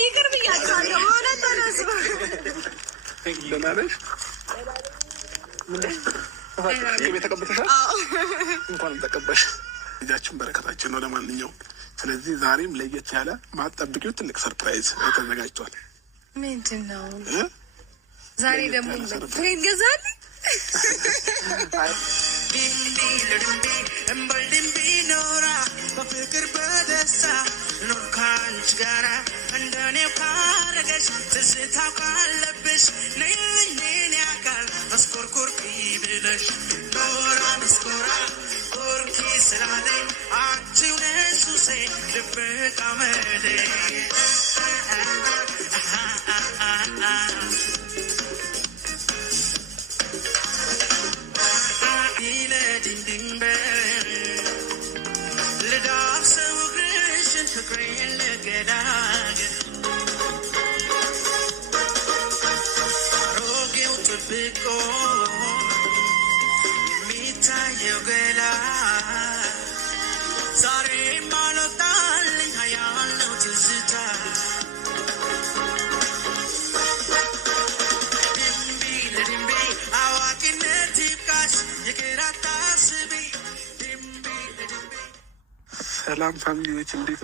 ይቅር ብያቸዋለሁ። እውነት ተነሱ ቤት ተቀብተሻል? እንኳንም ተቀባሽ። ልጃችን በረከታችን ነው ለማንኛውም። ስለዚህ ዛሬም ለየት ያለ ማጠብቂው ትልቅ ሰርፕራይዝ ተዘጋጅቷል። ምንድን ነው ዛሬ ደግሞ ፍሬን ገዛል? በፍቅር በደስታ ኖር ካንቺ ጋራ እንደኔው ካረገሽ ትዝታው ካለብሽ ነይልኝ ያካል መስኮርኮር ብለሽ ኖራ መስኮራ ኮርኪ ስላለኝ አንቺው ነሽ ሱሴ ድብቅ አመሌ ሰላም ፋሚሊዎች እንዴት